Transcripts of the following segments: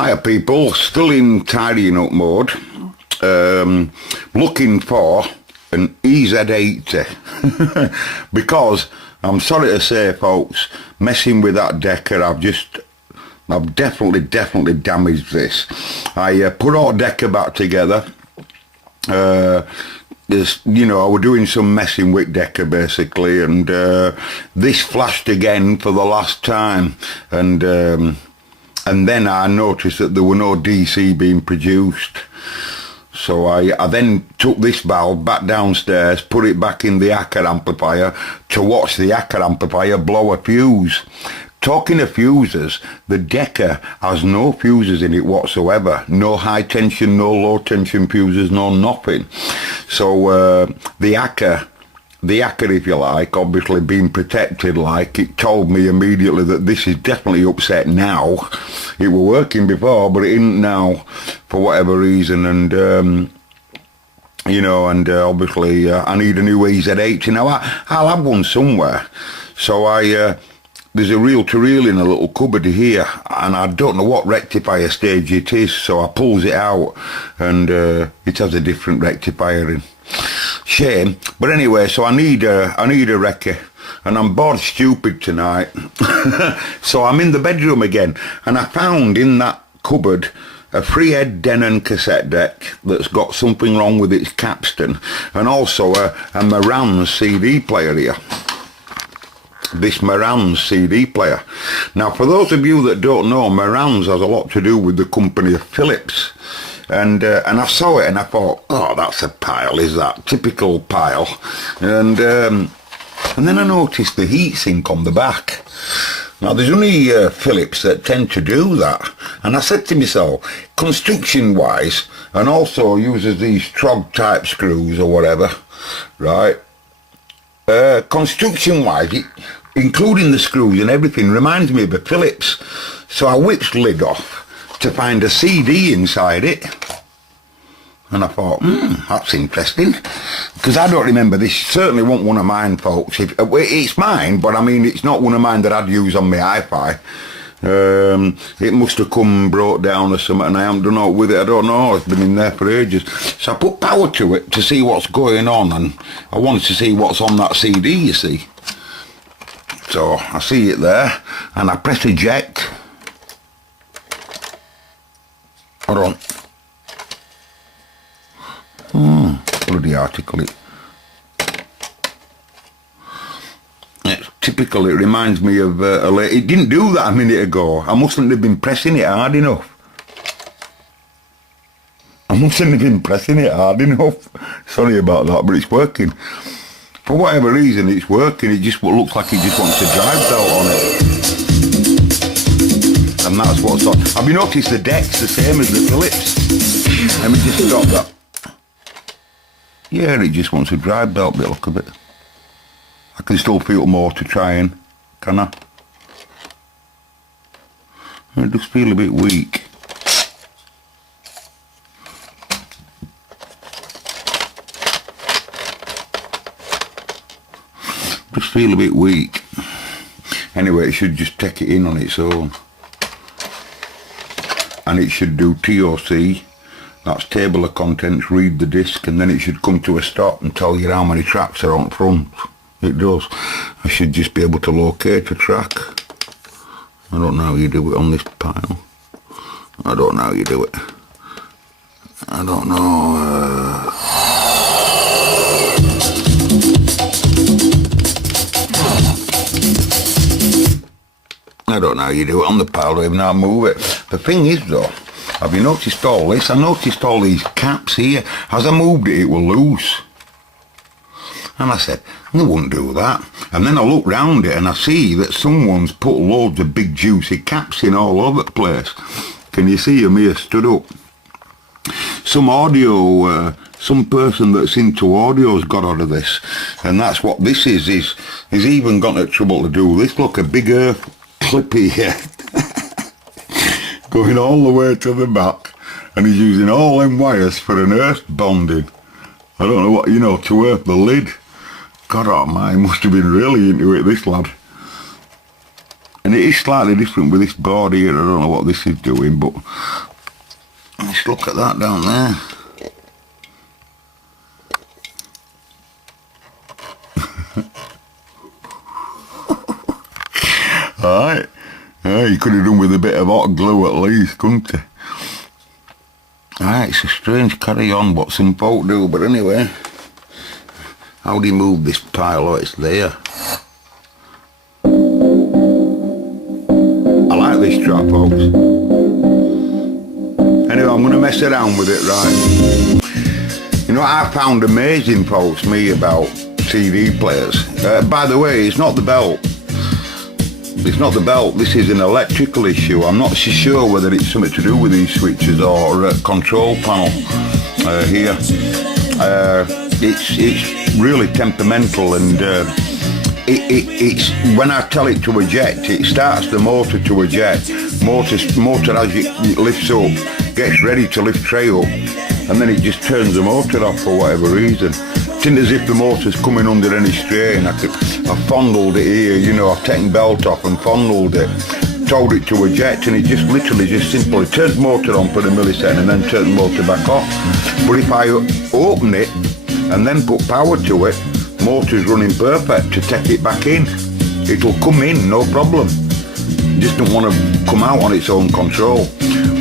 Hiya people, still in tidying up mode, looking for an EZ80 because I'm sorry to say folks, messing with that Decker, I've definitely damaged this. I put our Decker back together, I was doing some messing with Decker basically, and this flashed again for the last time, and then I noticed that there were no DC being produced. So I then took this valve back downstairs, put it back in the Acker amplifier to watch the Acker amplifier blow a fuse. Talking of fuses, the Decker has no fuses in it whatsoever. No high tension, no low tension fuses, no nothing. So the Acker, if you like, obviously being protected, like, it told me immediately that this is definitely upset now. It were working before, but it isn't now for whatever reason, and obviously I need a new EZ80. Now I'll have one somewhere, so there's a reel-to-reel in a little cupboard here, and I don't know what rectifier stage it is, so I pulls it out, and it has a different rectifier in. Shame, but anyway, so I need a recce, and I'm bored stupid tonight. So I'm in the bedroom again, and I found in that cupboard a Freehead Denon cassette deck that's got something wrong with its capstan, and also a Marantz CD player here. This Marantz CD player. Now, for those of you that don't know, Marantz has a lot to do with the company of Philips. And I saw it and I thought, oh, that's a pile, is that? Typical pile. And then I noticed the heatsink on the back. Now, there's only Philips that tend to do that. And I said to myself, construction-wise, and also uses these trog type screws or whatever, right? Construction-wise, including the screws and everything, reminds me of a Philips. So I whipped the lid off to find a CD inside it, and I thought, that's interesting, because I don't remember this. Certainly wasn't one of mine, folks. It's mine, but I mean, it's not one of mine that I'd use on my hi-fi. It must have come broke down or something, and I haven't done aught with it. I don't know, it's been in there for ages. So I put power to it to see what's going on, and I wanted to see what's on that CD, you see. So I see it there, and I press eject. Hold on. Bloody article. It's typical. It reminds me of it didn't do that a minute ago. I mustn't have been pressing it hard enough. Sorry about that, but it's working. For whatever reason, it's working. It just looks like it just wants a drive belt on it. And that's what's on. Have you noticed the deck's the same as the Philips? Let me just stop that. Yeah, it just wants a drive belt by the look of it. I can still feel more to try and, can I? I just feel a bit weak. Just feel a bit weak. Anyway, it should just take it in on its own. And it should do TOC, that's table of contents, read the disc, and then it should come to a stop and tell you how many tracks are on front. It does. I should just be able to locate a track. I don't know how you do it on this pile. I don't know how you do it. I don't know. I don't know how you do it on the pile, don't even know how to move it. The thing is though, have you noticed all this? I noticed all these caps here. As I moved it, it was loose. And I said, I wouldn't do that. And then I look round it and I see that someone's put loads of big juicy caps in all over the place. Can you see them here stood up? Some audio, some person that's into audio's got out of this. And that's what this is. He's even got no trouble to do this. Look, a big earth clippy here. Going all the way to the back. And he's using all them wires for an earth bonding. I don't know what, to earth the lid. God almighty, must have been really into it, this lad. And it is slightly different with this board here. I don't know what this is doing, but let's look at that down there. Alright. Yeah, you could have done with a bit of hot glue at least, couldn't you? Alright, it's a strange carry on what some folk do, but anyway. How do you move this pile? Oh, it's there. I like this track, folks. Anyway, I'm going to mess around with it, right? You know what I found amazing, folks, me, about CD players? By the way, it's not the belt. It's not the belt, this is an electrical issue. I'm not so sure whether it's something to do with these switches or a control panel here. It's really temperamental, and it's when I tell it to eject, it starts the motor to eject. Motor as it lifts up, gets ready to lift tray up, and then it just turns the motor off for whatever reason. It isn't as if the motor's coming under any strain. I fondled it here, you know, I've taken belt off and fondled it, told it to eject, and it just literally just simply turns motor on for a millisecond and then turns the motor back off. But if I open it and then put power to it, motor's running perfect to take it back in. It'll come in, no problem. It just don't want to come out on its own control.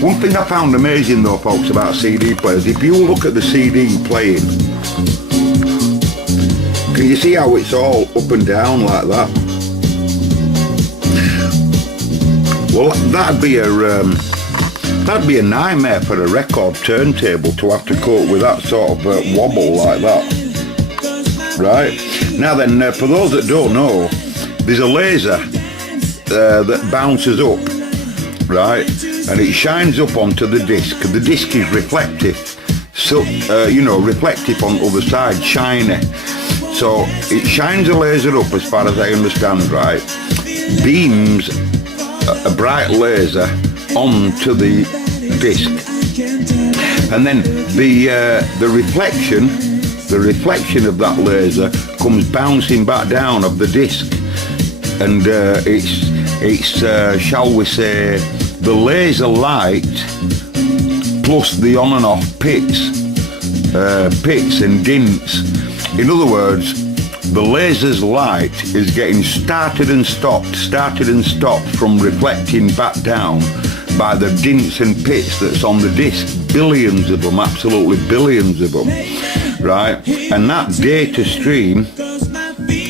One thing I found amazing though, folks, about CD players, if you look at the CD playing, can you see how it's all up and down like that? Well, that'd be a nightmare for a record turntable to have to cope with that sort of wobble like that. Right? Now then, for those that don't know, there's a laser that bounces up, right? And it shines up onto the disc. The disc is reflective, so you know, reflective on the other side, shiny. So it shines a laser up, as far as I understand, right? Beams a bright laser onto the disc, and then the reflection of that laser comes bouncing back down of the disc, and it's shall we say, the laser light plus the on and off pits and dints. In other words, the laser's light is getting started and stopped from reflecting back down by the dints and pits that's on the disc. Billions of them, absolutely billions of them, right? And that data stream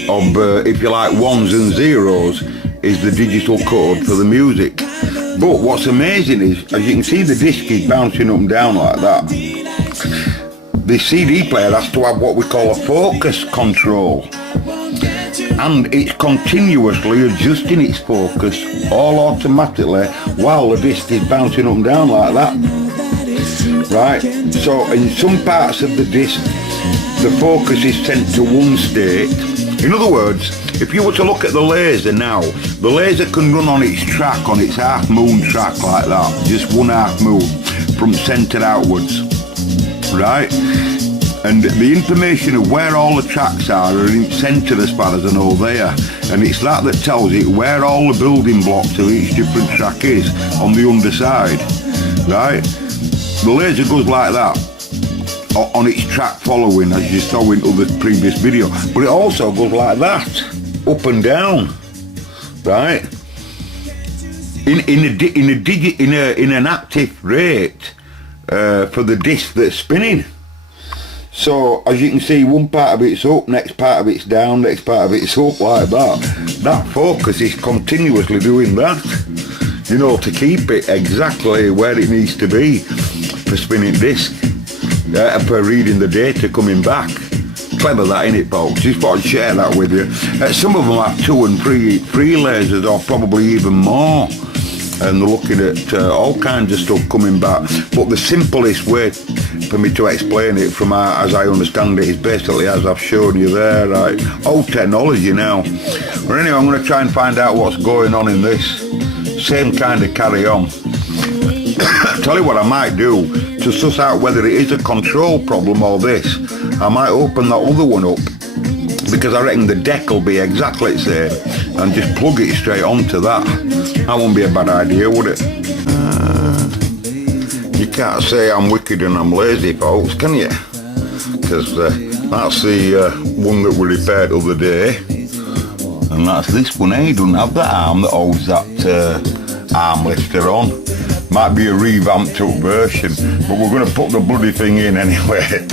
of, if you like, ones and zeros is the digital code for the music. But what's amazing is, as you can see, the disc is bouncing up and down like that. The CD player has to have what we call a focus control, and it's continuously adjusting its focus all automatically while the disc is bouncing up and down like that, right? So in some parts of the disc, the focus is sent to one state. In other words, if you were to look at the laser now, the laser can run on its track, on its half moon track like that, just one half moon from centre outwards, right? And the information of where all the tracks are in centre, as far as I know, there. And it's that tells it where all the building blocks of each different track is on the underside, right? The laser goes like that on its track following, as you saw in other previous video. But it also goes like that, up and down, right? In an active rate for the disc that's spinning. So as you can see, one part of it's up, next part of it's down, next part of it's up, like that. That focus is continuously doing that, you know, to keep it exactly where it needs to be for spinning disc, for reading the data coming back. Clever that, innit, folks? Just thought I'd share that with you. Some of them have 2 and 3 lasers, or probably even more, and they're looking at all kinds of stuff coming back. But the simplest way for me to explain it, from as I understand it, is basically as I've shown you there, right? Old technology now. But anyway, I'm going to try and find out what's going on in this. Same kind of carry on. Tell you what I might do to suss out whether it is a control problem or this. I might open that other one up, because I reckon the deck will be exactly the same. and just plug it straight onto that. That wouldn't be a bad idea, would it? You can't say I'm wicked and I'm lazy, folks, can you? Because that's the one that we repaired the other day, and that's this one. He doesn't have that arm that holds that arm lifter on. Might be a revamped up version, but we're going to put the bloody thing in anyway.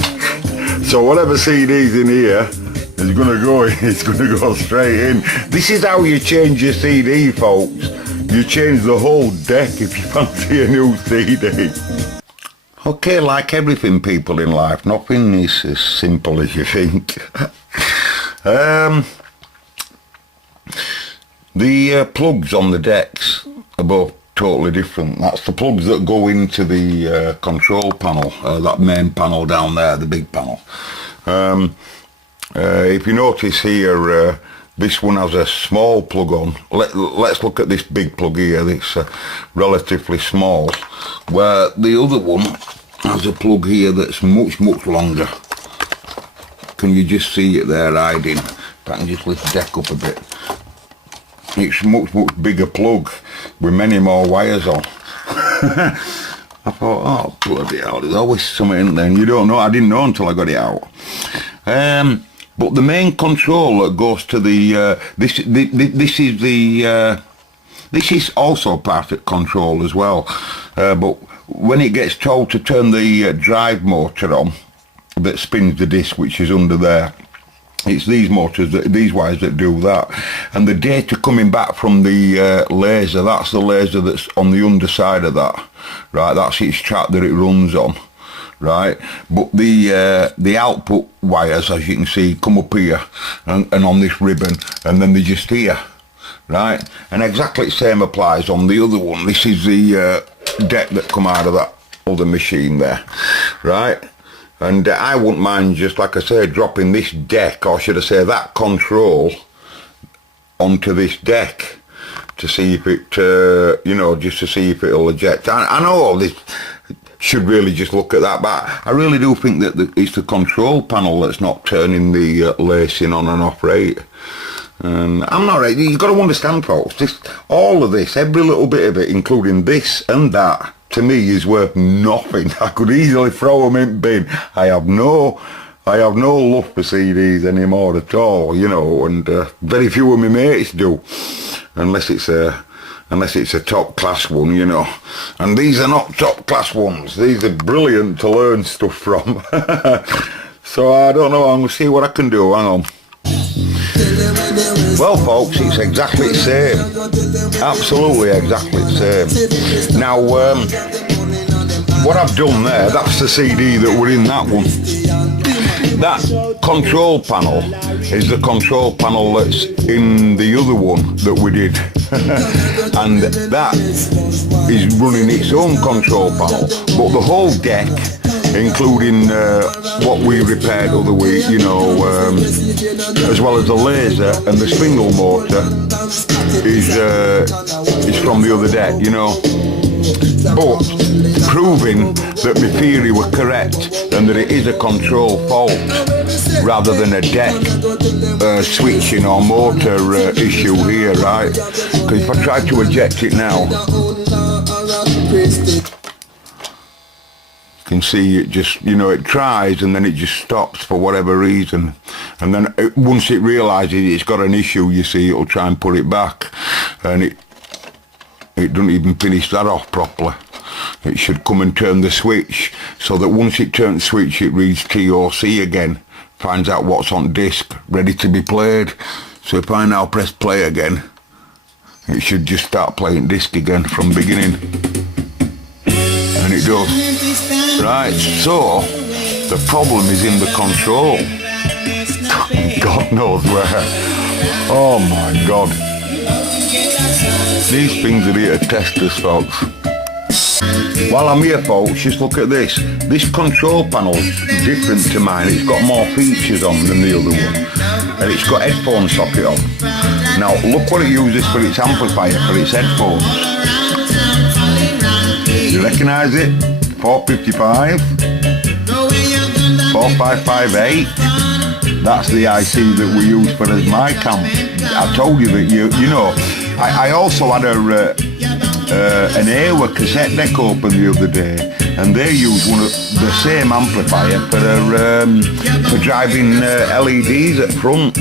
So whatever CD's in here is going to go in, it's going to go straight in. This is how you change your CD, folks. You change the whole deck if you fancy a new CD. Okay, like everything, people, in life, nothing is as simple as you think. The plugs on the decks are both totally different. That's the plugs that go into the control panel, that main panel down there, the big panel. If you notice here, this one has a small plug on. Let's look at this big plug here, it's relatively small, where the other one has a plug here that's much longer. Can you just see it there hiding? If I can just lift the deck up a bit. It's much bigger plug with many more wires on. I thought, oh bloody hell, there's always something in there, and you don't know. I didn't know until I got it out. But the main control that goes to the this is also part of control as well. But when it gets told to turn the drive motor on that spins the disc, which is under there, it's these motors, these wires that do that. And the data coming back from the laser, that's the laser that's on the underside of that, right? That's its track that it runs on, right? But the output wires, as you can see, come up here and on this ribbon, and then they're just here, right? And exactly the same applies on the other one. This is the deck that come out of that other machine there, right? And I wouldn't mind, just like I say, dropping this deck, or should I say that control, onto this deck to see if it, you know, just to see if it'll eject. I know all this should really just look at that, but I really do think that it's the control panel that's not turning the lacing on and off right. And I'm not right. You've got to understand, folks, all of this, every little bit of it, including this and that, to me is worth nothing. I could easily throw them in bin. I have no love for CDs anymore at all, you know, and very few of my mates do, unless it's a top class one, you know. And these are not top class ones. These are brilliant to learn stuff from. So I don't know. I'm gonna see what I can do. Hang on. Well, folks, it's exactly the same. Absolutely exactly the same. Now, what I've done there, that's the CD that were in that one. That control panel is the control panel that's in the other one that we did. And that is running its own control panel. But the whole deck, including what we repaired the other week, you know, as well as the laser and the spindle motor, is from the other deck, you know. But proving that my theory were correct and that it is a control fault rather than a deck switching or motor issue here, right? Because if I try to eject it now, you can see it just, you know, it tries and then it just stops for whatever reason, and then once it realises it's got an issue, you see, it'll try and put it back, and it doesn't even finish that off properly. It should come and turn the switch, so that once it turns the switch it reads TOC again, finds out what's on disc, ready to be played. So if I now press play again, it should just start playing disc again from beginning, and it does. Right, so the problem is in the control. God knows where. Oh my God. These things are here to test us, folks. While I'm here, folks, just look at this. This control panel's different to mine. It's got more features on than the other one. And it's got headphone socket on. Now, look what it uses for its amplifier, for its headphones. You recognise it? 455, 4558. That's the IC that we use for as my amp. I told you that you know, I also had an Awa cassette deck open the other day, and they use one of the same amplifier for driving LEDs at front.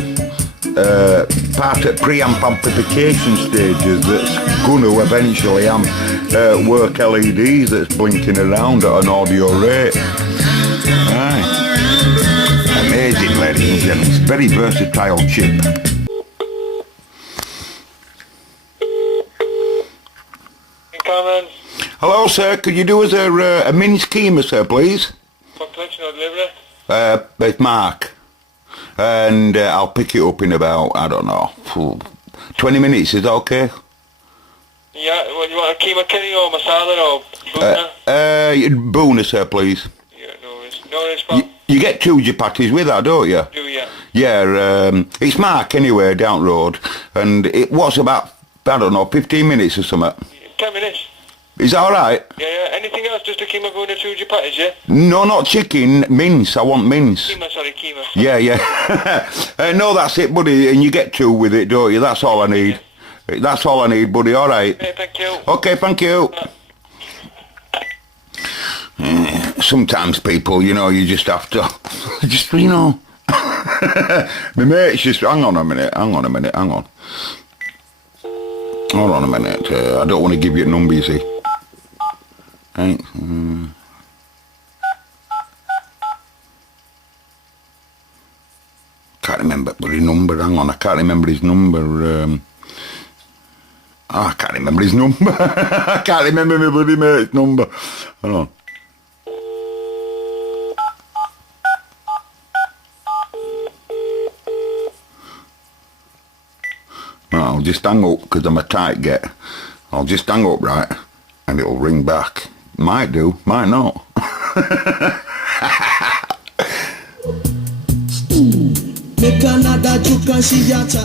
Part of preamp amplification stages that's going to eventually work LEDs that's blinking around at an audio rate. Right. Amazing, ladies and gentlemen. Very versatile chip. Come Hello, sir. Could you do us a mini schema, sir, please? for collection or delivery? It's Mark. And I'll pick it up in about, I don't know, 20 minutes. Is that okay? Yeah, well, you want a keema curry or masala or buna? Booner, sir, please. Yeah, no worries. No worries, pal. You get two chapatis with that, don't you? Do ya? Yeah, it's Mark anyway, down road, and it was about, I don't know, 15 minutes or something. 10 minutes. Is that alright? Yeah. Anything else? Just a keema buna, 2 chapatis, yeah? No, not chicken, mince, I want mince. Keema. Yeah. No, that's it, buddy, and you get two with it, don't you? That's all I need. That's all I need, buddy, alright. Okay, thank you. Okay, thank you. Sometimes people, you know, you just have to, you know. My mate's just, hang on a minute. Hold on a minute. I don't want to give you a number, you see. Thanks. Can't remember his number, hang on, I can't remember his number. I can't remember his number. I can't remember my bloody mate's number. Hold on. I'll just hang up because I'm a tight get. I'll just hang up, right, and it'll ring back. Might do, might not.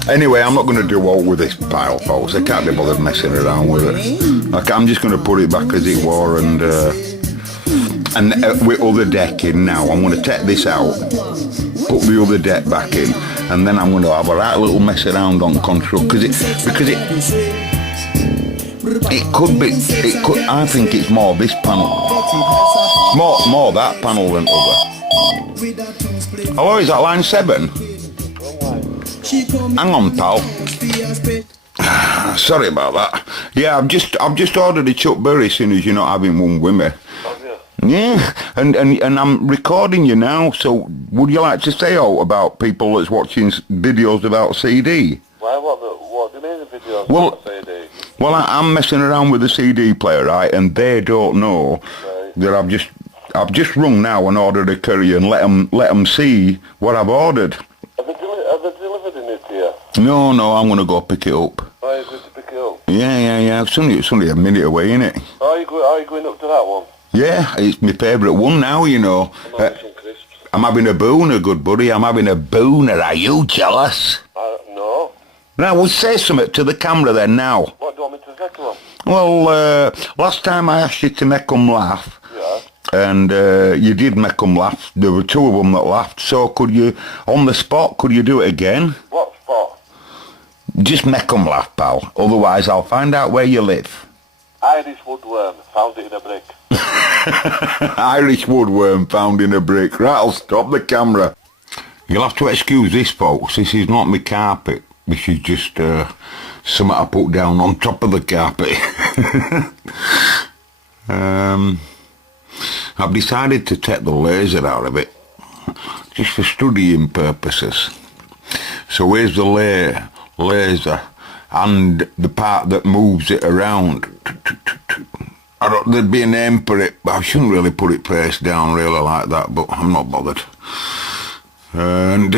Anyway, I'm not going to do all with this pile, folks. I can't be bothered messing around with it. I'm just going to put it back as it was, and with other decking now. I'm going to take this out, put the other deck back in, and then I'm going to have a right little mess around on control because it could. I think it's more this panel, more that panel than other. Hello, is that line 7? Hang on, pal. Sorry about that. Yeah, I've just ordered a Chuck Berry, soon as you're not having one with me. Yeah, and I'm recording you now, so would you like to say out about people that's watching videos about CD? Why, what do you mean the videos about CD? Well, I'm messing around with the CD player, right, and they don't know that I've just rung now and ordered a curry and let them see what I've ordered. Have they delivered it to you? No, I'm going to go pick it up. Oh, you're going to pick it up? Yeah, it's only a minute away, innit? Are you going up to that one? Yeah, it's my favourite one now, you know. I'm having a booner, good buddy. I'm having a booner. Are you jealous? No. Now, we'll say something to the camera then now. What do you want me to say to them? Well, last time I asked you to make them laugh. Yeah. And you did make them laugh. There were 2 of them that laughed. So could you, on the spot, could you do it again? What spot? Just make them laugh, pal. Otherwise, I'll find out where you live. Irish woodworm, found it in a brick. Irish woodworm found in a brick. Right, I'll stop the camera. You'll have to excuse this, folks. This is not my carpet. This is just something I put down on top of the carpet. I've decided to take the laser out of it, just for studying purposes. So here's the laser, and the part that moves it around. There'd be a name for it, but I shouldn't really put it face down really like that, but I'm not bothered. And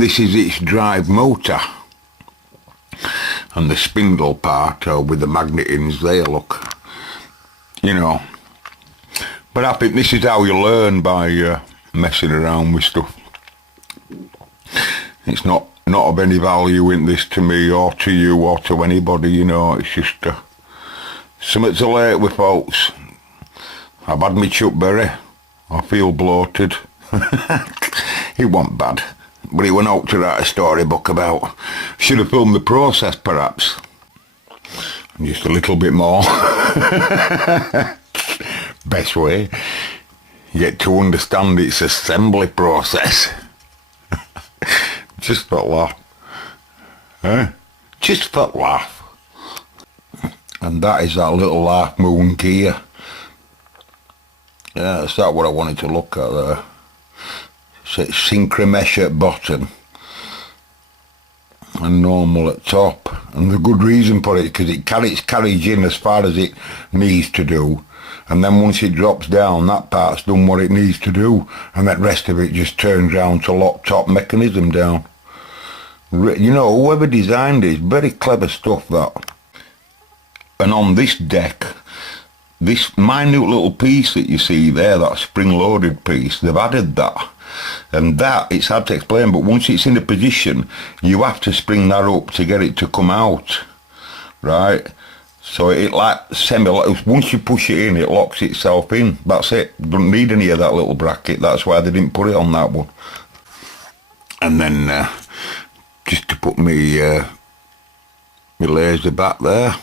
this is its drive motor. And the spindle part, with the magnetings there, look. You know. But I think this is how you learn, by messing around with stuff. It's not of any value in this to me or to you or to anybody, you know. It's just something to late with, folks. I've had my Chuck Berry. I feel bloated. It wasn't bad. but it went out to write a storybook about. Should have filmed the process, perhaps. Just a little bit more. Best way. You get to understand its assembly process. Just for laugh. Just for laugh. And that is that little half moon gear. Yeah, that's that what I wanted to look at there. So it's synchromesh at bottom and normal at top. And the good reason for it, because it carries carriage in as far as it needs to do. And then once it drops down, that part's done what it needs to do. And that rest of it just turns round to lock top mechanism down. You know, whoever designed it, very clever stuff, that. And on this deck, this minute little piece that you see there, that spring-loaded piece, they've added that. And that, it's hard to explain, but once it's in a position, you have to spring that up to get it to come out. Right? So it like once you push it in, it locks itself in. That's it. Don't need any of that little bracket. That's why they didn't put it on that one. And then just to put me laser back there.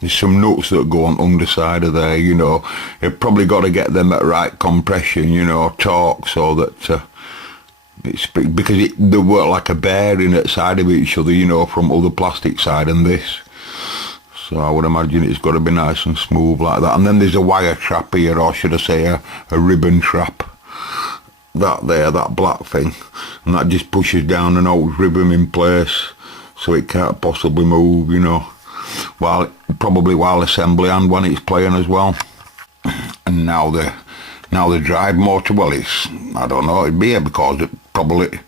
There's some nuts that go on underside of there, you know. You've probably got to get them at right compression, you know, torque, so that it's because they work like a bearing at side of each other, you know, from other plastic side and this. So I would imagine it's got to be nice and smooth like that. And then there's a wire trap here, or should I say a ribbon trap. That there, that black thing. And that just pushes down and holds ribbon in place so it can't possibly move, you know. Probably while assembly and when it's playing as well. And now the drive motor, well, it's, I don't know, it'd be here because it probably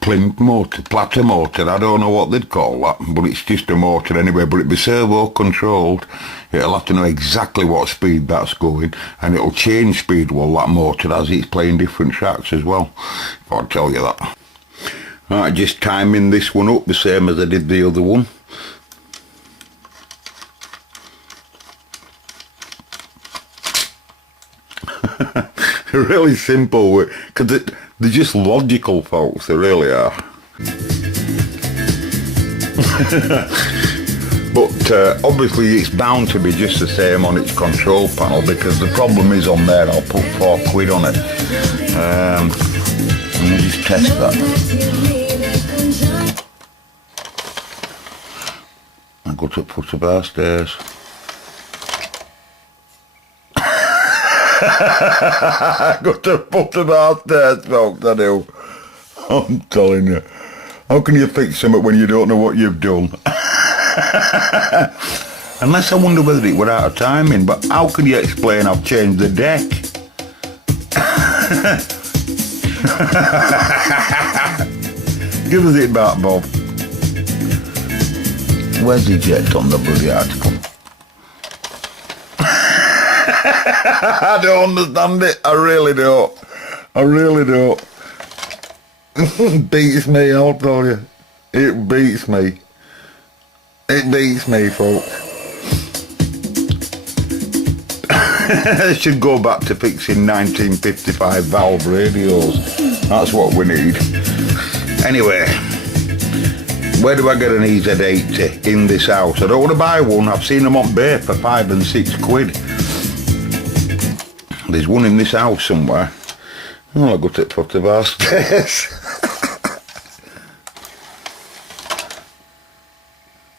plinth motor, platter motor, I don't know what they'd call that, but it's just a motor anyway. But it'd be servo controlled. It'll have to know exactly what speed that's going, and it'll change speed while that motor as it's playing different tracks as well, if I'd tell you that. Right, just timing this one up the same as I did the other one. Really simple, because they're just logical, folks, they really are. But obviously it's bound to be just the same on its control panel, because the problem is on there, I'll put £4 on it. Let me just test that. I got to put the bar stairs. I got to put them out there, folks, I do. I'm telling you. How can you fix something when you don't know what you've done? Unless I wonder whether it were out of timing, but how can you explain I've changed the deck? Give us it back, Bob. Where's the jet on the bloody article? I don't understand it. I really don't. I really don't. Beats me, I'll tell you. It beats me. It beats me, folks. I should go back to fixing 1955 valve radios. That's what we need. Anyway, where do I get an EZ80 in this house? I don't want to buy one. I've seen them on Bay for £5 and £6. There's one in this house somewhere. Oh, I'll go to the foot of our stairs.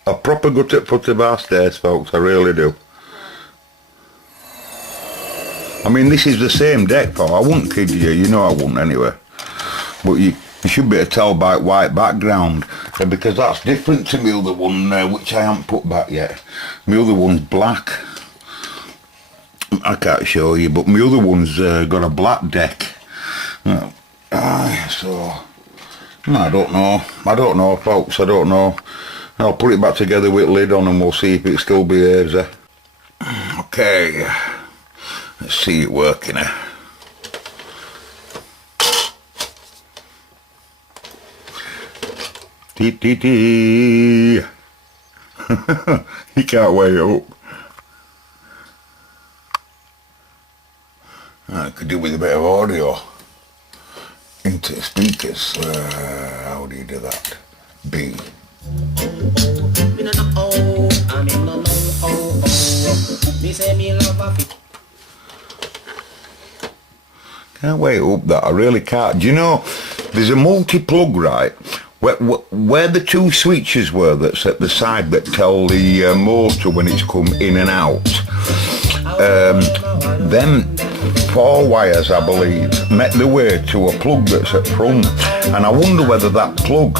I proper go to the foot of our stairs, folks, I really do. I mean, this is the same deck, Paul. I wouldn't kid you, you know I wouldn't anyway. But you should be able to tell by white background, because that's different to my other one, which I haven't put back yet. My other one's black. I can't show you, but my other one's got a black deck. So, I don't know, folks, I don't know. I'll put it back together with lid on and we'll see if it still behaves. Okay, let's see it working. Tee. You can't weigh it up. I could do with a bit of audio in Speakers. How do you do that? B. Can't wait up that, I really can't. Do you know, there's a multi-plug, right, where the two switches were that's at the side that tell the motor when it's come in and out. Them 4 wires, I believe, met the way to a plug that's at front, and I wonder whether that plug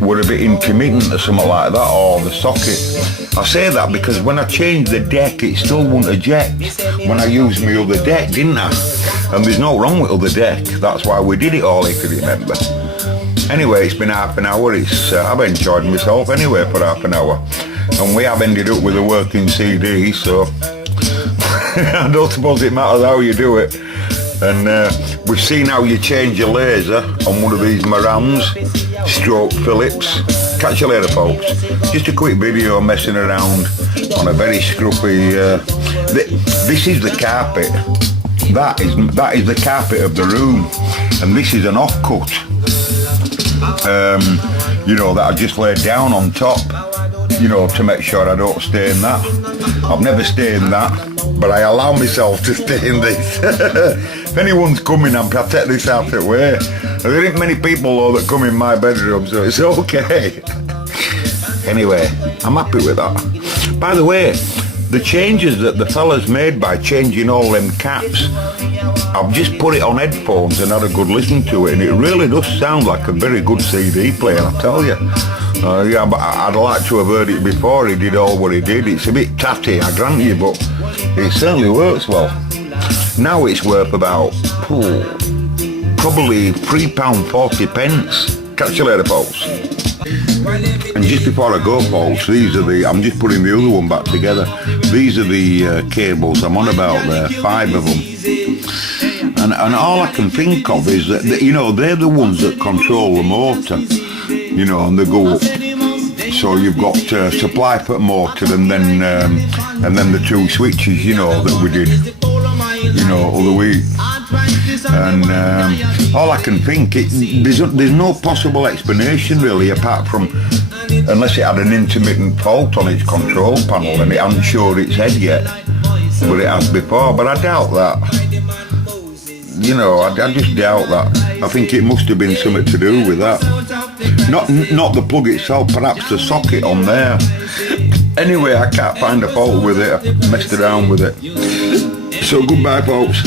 were a bit intermittent or something like that, or the socket. I say that because when I changed the deck, it still wouldn't eject when I used my other deck, didn't I? And there's no wrong with other deck. That's why we did it all, if you remember. Anyway, it's been half an hour. I've enjoyed myself anyway for half an hour, and we have ended up with a working CD, so I don't suppose it matters how you do it. And we've seen how you change your laser on one of these Marans stroke Phillips. Catch you later, folks. Just a quick video messing around on a very scruffy this is the carpet. That is the carpet of the room, and this is an offcut, you know, that I just laid down on top, you know, to make sure I don't stain that. I've never stained that, but I allow myself to stain this. If anyone's coming, I'll take this out of the way. There ain't many people though that come in my bedroom, so it's okay. Anyway, I'm happy with that. By the way, the changes that the fella's made by changing all them caps, I've just put it on headphones and had a good listen to it, and it really does sound like a very good CD player, I tell you. Yeah, but I'd like to have heard it before he did all what he did. It's a bit tatty, I grant you, but it certainly works well. Now it's worth about, probably £3.40. Catch you later, folks. And just before I go, folks, these are I'm just putting the other one back together. These are the cables I'm on about there, 5 of them. And all I can think of is that, you know, they're the ones that control the motor, you know, and they go up. So you've got supply for motor, and then the 2 switches, you know, that we did, you know, other week. And all I can think, there's no possible explanation really, apart from, unless it had an intermittent fault on its control panel and it hadn't showed its head yet, but it has before. But I doubt that, you know, I just doubt that. I think it must have been something to do with that. Not the plug itself, perhaps the socket on there. Anyway, I can't find a fault with it. I messed around with it. So goodbye, folks.